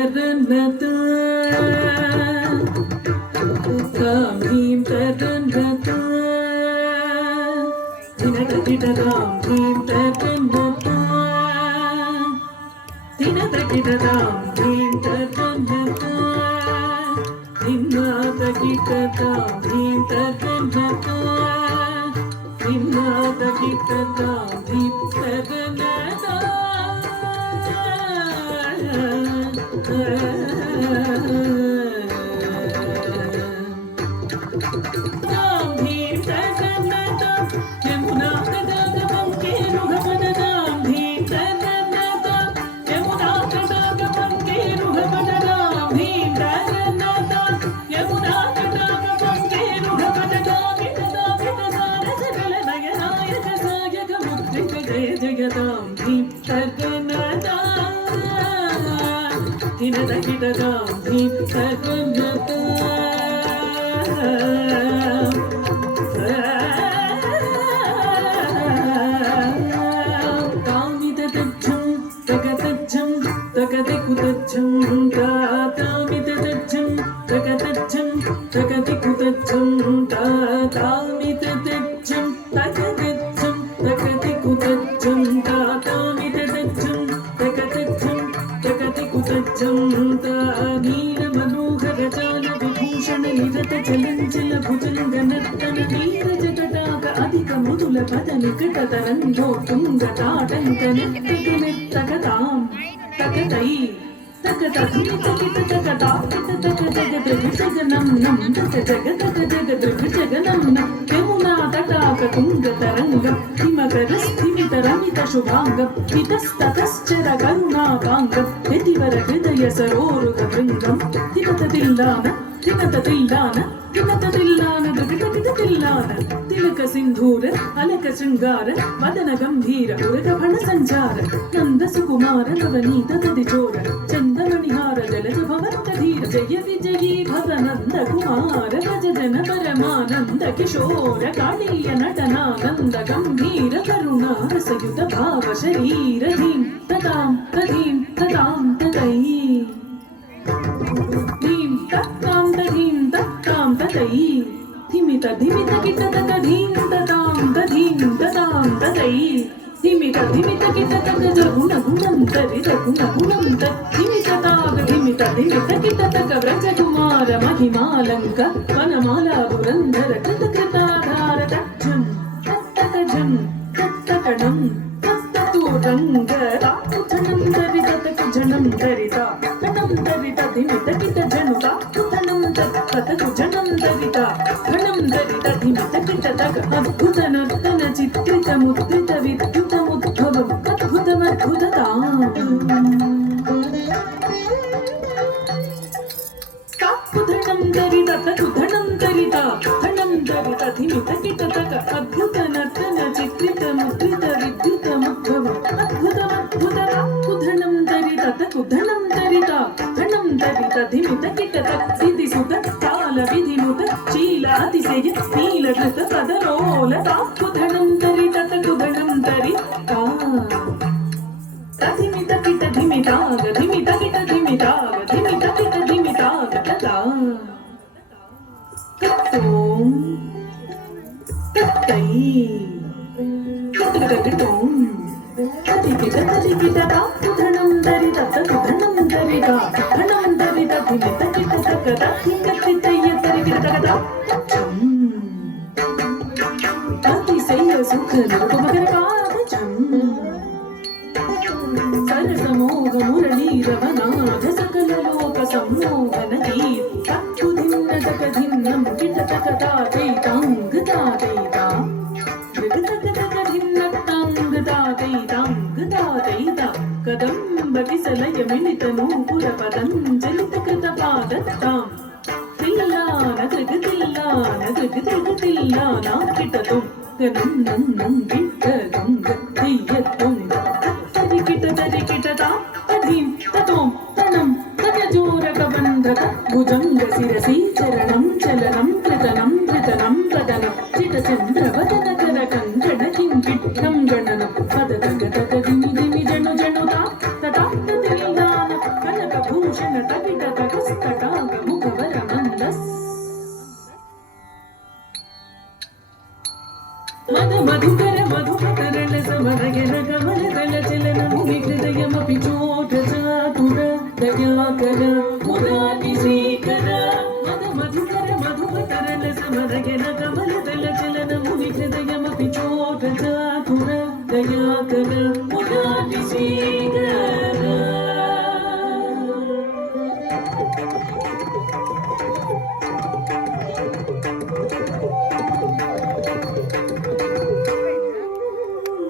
ತರನ್ನತ ತಾಂ ಭೀಂ ತರನ್ನತ ದಿನದ ಗಿಡದಾಂ ಭೀಂ ತರನ್ನತ ದಿನದ ಗಿಡದಾಂ ಭೀಂ ತರನ್ನತ ದಿನದ ಗಿಡದಾಂ ಭೀಂ ತರನ್ನತ ದಿನದ ಗಿಡದಾಂ ಭೀಂ ತರನ್ನತ ದಿನದ ಗಿಡದಾಂ ಭೀಂ ತರನ್ನತ ತಾಮಿದಜ್ಜಂ ತಗತಜ್ಜಂ ತಗದೆ ಕುತಜ್ಜಂ ತಾಮಿದಜ್ಜಂ ತಗತಜ್ಜಂ ತಗದೆ ಕುತಜ್ಜಂ ತಾಮಿದಜ್ಜಂ ತಗತಜ್ಜಂ ತಗದೆ ಕುತಜ್ಜಂ ತಾಮಿದಜ್ಜಂ ತಗತಜ್ಜಂ ತಗದೆ ಕುತಜ್ಜಂ ನೀಲ ಮನೋಹರ ಜಾಲ ವಿಭೂಷಣ ನಿರತ ಚಲಂಚಲ ಭುಜಂಗ ನರ್ತನ ನೀರಜ ಕಟಾಕ ಅಧಿಕ ಮೃದುಲ ಪದ ನಿಕಟ ತರಂಗೋ ತುಂಗ ತಾಟಂಕ ನಿರ್ತಕ ನಿರ್ತಕತಾಂ ತಕತೈ ತಕತ ಧಿಮಿತಕಿತ ತಕತಾಕಿತ ತಕ ಜಗದ ವಿಜಗನಂ ನಂ ತಕ ಜಗತಕ ಜಗದ ವಿಜಗನಂ ನಂ ಯಮುನಾ ತಟಾಕ ತುಂಗ ತರಂಗ ಹಿಮಕರ ಸ್ಥಿಮಿತ ರಮಿತ ಶುಭಾಂಗ ಹಿತಸ್ತತಶ್ಚರ ಕರುಣಾಕಾಂಗ ಯತಿವರ ಹೃದಯ ಸರೋರುಗ ಭೃಂಗಂ ತಿಲತ ತಿಲ್ಲಾನ ತಿಲತ ತಿಲ್ಲಾನ ತಿಲತ ತಿಲ್ಲಾನ ದುಗಿಟ ತಿಲ್ಲಾನ ತಿಲಕ ಸಿಂಧೂರ ಅಲಕ ಶೃಂಗಾರ ವದನ ಗಂಭೀರ ಉರಗ ಭಣ ಸಂಚಾರ ನಂದ ಸುಕುಮಾರ ನವನೀತ ತದಿಚೋರ ಚಂದಮಣಿಹಾರ ಜಲಜ ಭವಂತ ಧೀರ ಜಯ ವಿಜಯೀ ಭವ ನಂದ ಕುಮಾರ ಭಜ ಜನ ಪರಮಾನಂದ ಕಿಶೋರ ಕಾಳೀಯ ನಟನಾನಂದ ಗಂಭೀರ ಕರುಣಾ ರಸಯುತ ಭಾವ ಶರೀರ ಧೀಂ ತದಾಂ ತಧೀಂ ತದಾಂ ತದೈ ಧೀಂ ತತ್ತಾಂ ತಧೀಂ ತತ್ತಾಂ ತದೈ ಧಿಮಿತ ಧಿಮಿತ ಕಿಟ ತಕ ಧೀಂ ತದಾಂ ತಧೀಂ ತದಾಂ ತದೈ ಧಿಮಿತ ಧಿಮಿತ ಕಿಟ ತಕ ಜಗುಣ ಗುಣಂ ತರಿತ ಗುಣ ಗುಣಂ ಧಿಮಿತ ತಾಗ ಧಿಮಿತ ಧಿಮಿತ ಕಿಟ ತಕ ವ್ರಜ ಕುಮಾರ ಮಹಿಮಾಲಂಕ ವನಮಾಲಾ ಪುರಂದರ ಕೃತ ಕೃತಾಧಾರ ತಜ್ಜಂ ತತ್ತಕ ಜಂ ತತ್ತಕಣಂ ತತ್ತತು ರಂಗ ತಾಕುತಣಂ ತರಿತ ತಕ ಜನಂ ತರಿತ ಕಣಂ ತರಿತ ಧಿಮಿತ ಕಿಟ ಜನುತ ಕುತಣಂ ತತ್ತಕು ಜನಂ ತರಿತ ಘಣಂ ತರಿತ ಧಿಮಿತ ಕಿಟ ತಕ ಅದ್ಭುತ ನರ್ತನ ಚಿತ್ರಿತ ಮುದ್ರಿತ ವಿದ್ಯುತ ಮುದ್ಭವಂ ಅದ್ಭುತಮದ್ಭುತತಾಂ ಧಣಂ ತರಿತ ತಕು ಧಣಂ ತರಿತ ಧಣಂ ತರಿತ ಧಿಮಿತ ಕಿಟ ತಕ ಅದ್ಭುತ ನರ್ತನ ಚಿತ್ರಿತ ಮುದ್ರಿತ ವಿದ್ಯುತ ಮುದ್ಭವಂ ಅದ್ಭುತಮದ್ಭುತತಾಂ ಧಣಂ ತರಿತ ತಕು ಧಣಂ ತರಿತ ಧಣಂ ತರಿತ ಧಿಮಿತ ಕಿಟ ತಕ ಸಿದ್ಧಿಸುತ ಕಾಲ ವಿಧಿನುತ ಶೀಲ ಅತಿಶಯ ನೀಲ ಕೃತ ಪದರೋಲ ತಾಕು ಧಣಂ ತರಿತ ತಕು ಧಣಂ ತರಿತ ತಧಿಮಿತ ಕಿಟ ಧಿಮಿತಾಗ ಧಿಮಿತ ಕಿಟ ಧಿಮಿತಾಗ ಧಿಮಿತ ಕಿಟ ಧಿಮಿತಾಗ ತದಾ ತತ್ತೋಂ ತತ್ತೈ ತತ್ತಗಟೋಂ ತದಿಕಿಟ ತದಿಕಿಟ ತಾಕು ಧಣಂ ತರಿತ ತಕು ಧಣಂ ತರಿತ ಧಣಂ ತರಿತ ಧಿಮಿತ ಕಿಟ ತಕ ತಹಿಕತಿತಯ್ಯ ತರಿಕಿಟ ತಕದ ಚಂ ಅತಿಶಯ ಸುಖ ನಿರುಪಮಕರ ಪಾದಚಂ ಸರಸಮೋಹ ಮುರಳೀರವನಾಥ ಸಕಲ ಲೋಕ ಸಂಮೋಹನ ಗೀತ ಕುಧಿನ್ನ ತಕ ಧಿನ್ನಂ ಕಿಟ ತಕ ತಾತೈತಾಂಗ ತಾತೈತಾ ಮೃಗತಕ ತಕ ಧಿನ್ನ ತಾಂಗ ತಾತೈತಾಂಗ ತಾತೈತಾ ಕದಂಬ ಕಿಸಲಯ ಮಿಳಿತ ನೂಪುರ ಪದಂಜಲಿತ ಕೃತ ಪಾದತ್ತಾಂ ತಿಲ್ಲಾನ ತೃಗ ತಿಲ್ಲಾನ ತೃಗ ತೃಗ ತಿಲ್ಲಾನ ಕಿಟತುಂ ಗನಂ ನನ್ನಂ ಕಿಟ ತುಂಗ ತಿಯ್ಯ ತುಂಗ ತರಿಕಿಟ ತರಿಕಿಟ ತಾ ತಧೀಂ ತತೋಂ ತಣಂ ತಕ ಜೋರಕ ಬಂಧಕ ಭುಜಂಗ ಶಿರಸಿ ಚರಣಂ ಚಲನಂ ಕೃತನಂ ಕೃತನಂ ಪದನಂ ಚಿಟ ಚಂದ್ರ ವದನ ಕರ ಕಂಕಣ ಕಿಂಕಿಟ್ಟಂ ಗಣನಂ ಪದ ತಕ ತಕ ದಿಮಿ ದಿಮಿ ಜಣು ಜಣು ತಾ ತತಾ ತತಿಲ್ಲಾನ ಕನಕ ಭೂಷಣ నట విటక కస్తటాగ ముఖవర మందస్ మద మధుకర మధుకరణ సమరగన కమల దళ చలన ముని హృదయమపి చోట చాతుర దయాకర మురారి శ్రీకర మద మధుకర మధుకరణ సమరగన కమల దళ చలన ముని హృదయమపి చోట చాతుర దయాకర మురారి శ్రీకర